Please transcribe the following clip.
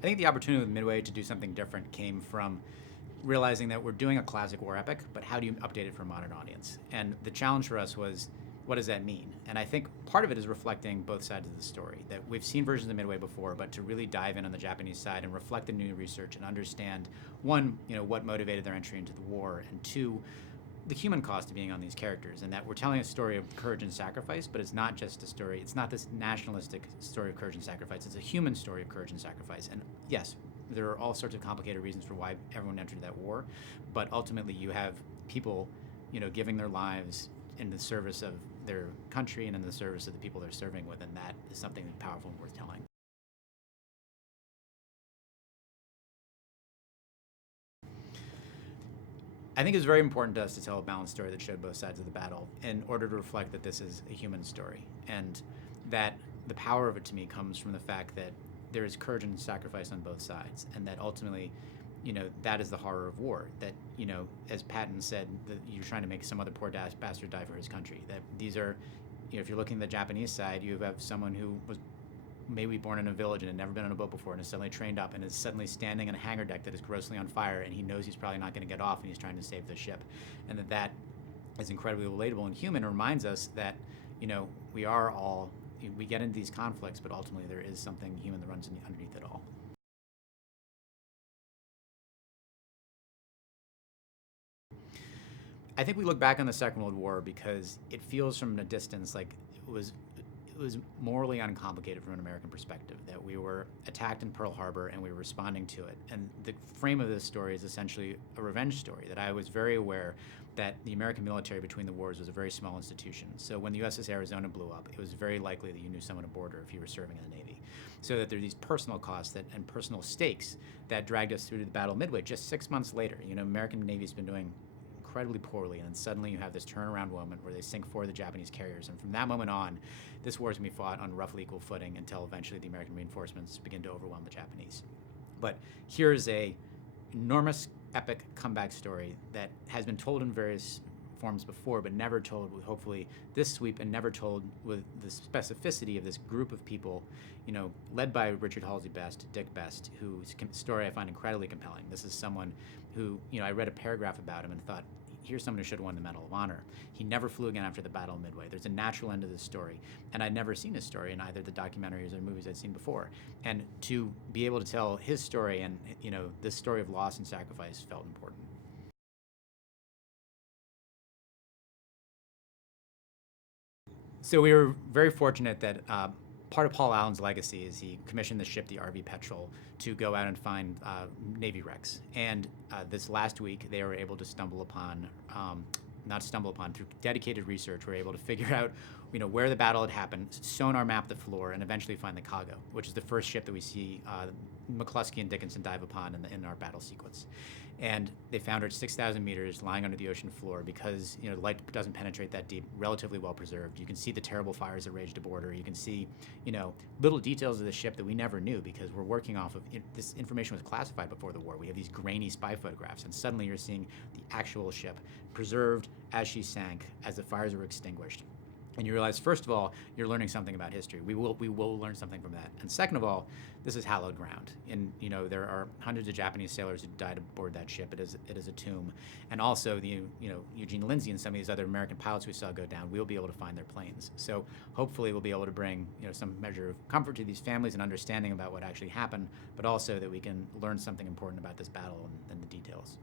I think the opportunity with Midway to do something different came from realizing that we're doing a classic war epic, but how do you update it for a modern audience? And the challenge for us was, what does that mean? And I think part of it is reflecting both sides of the story, that we've seen versions of Midway before, but to really dive in on the Japanese side and reflect the new research and understand, one, what motivated their entry into the war, and two, the human cost of being on these characters, and that we're telling a story of courage and sacrifice, but it's not just a story, it's not this nationalistic story of courage and sacrifice, it's a human story of courage and sacrifice. And yes, there are all sorts of complicated reasons for why everyone entered that war, but ultimately you have people, giving their lives in the service of their country and in the service of the people they're serving with, and that is something powerful and worth telling. I think it's very important to us to tell a balanced story that showed both sides of the battle in order to reflect that this is a human story, and that the power of it to me comes from the fact that there is courage and sacrifice on both sides, and that ultimately, that is the horror of war. That, as Patton said, that you're trying to make some other poor bastard die for his country. That these are, if you're looking at the Japanese side, you have someone who was maybe born in a village and had never been on a boat before and is suddenly trained up and is suddenly standing in a hangar deck that is grossly on fire, and he knows he's probably not going to get off, and he's trying to save the ship. And that is incredibly relatable and human. It reminds us that, we are all, we get into these conflicts, but ultimately there is something human that runs underneath it all. I think we look back on the Second World War because it feels from a distance like it was morally uncomplicated from an American perspective, that we were attacked in Pearl Harbor and we were responding to it. And the frame of this story is essentially a revenge story, that I was very aware that the American military between the wars was a very small institution. So when the USS Arizona blew up, it was very likely that you knew someone aboard her if you were serving in the Navy. So that there are these personal costs and personal stakes that dragged us through to the Battle of Midway just 6 months later. American Navy's been doing incredibly poorly, and then suddenly you have this turnaround moment where they sink 4 of the Japanese carriers, and from that moment on, this war is going to be fought on roughly equal footing until eventually the American reinforcements begin to overwhelm the Japanese. But here's a enormous epic comeback story that has been told in various forms before, but never told with, hopefully, this sweep, and never told with the specificity of this group of people, led by Richard Halsey Best, Dick Best, whose story I find incredibly compelling. This is someone who, I read a paragraph about him and thought, here's someone who should have won the Medal of Honor. He never flew again after the Battle of Midway. There's a natural end to this story, and I'd never seen his story in either the documentaries or movies I'd seen before. And to be able to tell his story and, this story of loss and sacrifice felt important. So we were very fortunate that part of Paul Allen's legacy is he commissioned the ship, the RV Petrel, to go out and find Navy wrecks. And this last week, they were able to through dedicated research, we were able to figure out, where the battle had happened, sonar map the floor, and eventually find the Kaga, which is the first ship that we see McCluskey and Dickinson dive upon in our battle sequence. And they found her at 6,000 meters lying under the ocean floor because, the light doesn't penetrate that deep, relatively well preserved. You can see the terrible fires that raged aboard her. You can see, little details of the ship that we never knew because we're working off of, this information was classified before the war. We have these grainy spy photographs, and suddenly you're seeing the actual ship preserved as she sank, as the fires were extinguished. And you realize, first of all, you're learning something about history. We will learn something from that. And second of all, this is hallowed ground. And there are hundreds of Japanese sailors who died aboard that ship. It is a tomb. And also Eugene Lindsay and some of these other American pilots we saw go down, we'll be able to find their planes. So hopefully we'll be able to bring some measure of comfort to these families and understanding about what actually happened, but also that we can learn something important about this battle and the details.